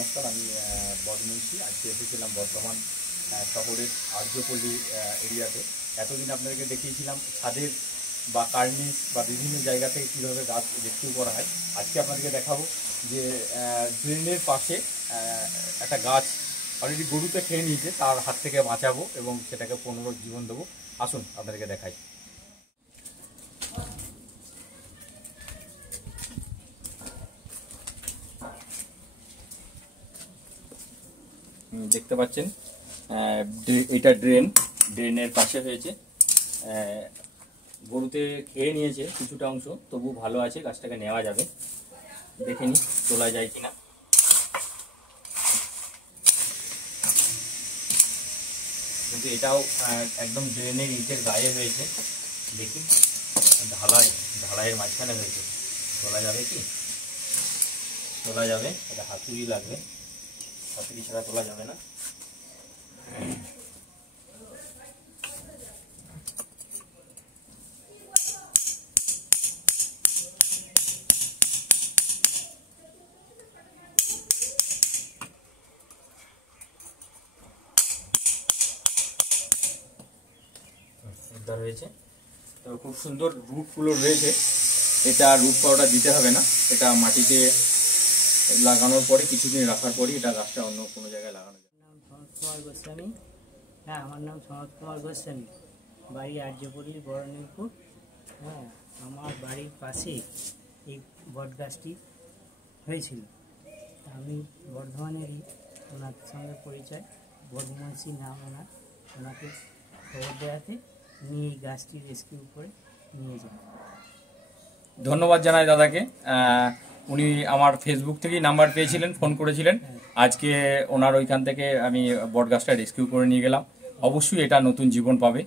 নমস্কার, আমি বর্ধমানসি। আজকে এসেছিলাম বর্ধমান শহরের আর্যপল্লী এরিয়াতে। এতদিন আপনাদেরকে দেখিয়েছিলাম ছাদের বা কার্নিস বা বিভিন্ন জায়গা থেকে কীভাবে গাছ রেস্কিউ করা হয়। আজকে আপনাদেরকে দেখাবো যে ড্রেনের পাশে একটা গাছ অলরেডি গরুতে খেয়ে নিয়েছে, তার হাত থেকে বাঁচাবো এবং সেটাকে পুনরুজ্জীবন দেবো। আসুন আপনাদেরকে দেখাই। দেখতে পাচ্ছেন এটা ড্রেনের পাশে হয়েছে। গরুতে খেয়ে নিয়েছে কিছুটা অংশ, তবু ভালো আছে, গাছটাকে নেওয়া যাবে। দেখে নি তোলা যায় কিনা। কিন্তু এটাও একদম ড্রেনের ইটের গায়ে হয়েছে। দেখি ঢালাইয়ের মাঝখানে হয়েছে। তোলা যাবে কি? তোলা যাবে, এটা হাতুড়ি লাগবে, হাতুড়ি ছাড়া তোলা যাবে না। রয়েছে তো খুব সুন্দর রুটগুলো রয়েছে। এটা রুট পাউডার দিতে হবে না, এটা মাটিতে লাগানোর পরে কিছুদিন রাখার পরে এটা গাছটা অন্য কোনো জায়গায় লাগানো যায়। সনৎ কুমার গোস্বামী। হ্যাঁ, আমার নাম সনৎ কুমার গোস্বামী, বাড়ি আর্যপল্লী বড়নীলপুর। হ্যাঁ, আমার বাড়ির পাশে এই বট গাছটি হয়েছিল। আমি বর্ধমানেরই, ওনার সঙ্গে পরিচয়, বর্ধমানসি নাম ওনাকে খবর দেওয়াতে উনি এই গাছটি রেস্কিউ করে নিয়ে যান। ধন্যবাদ জানাই দাদাকে। উনি আমার ফেসবুক থেকেই নাম্বার পেয়েছিলেন, ফোন করেছিলেন। আজকে ওনার ওইখান থেকে আমি বট গাছটা রেস্কিউ করে নিয়ে গেলাম। অবশ্যই এটা নতুন জীবন পাবে।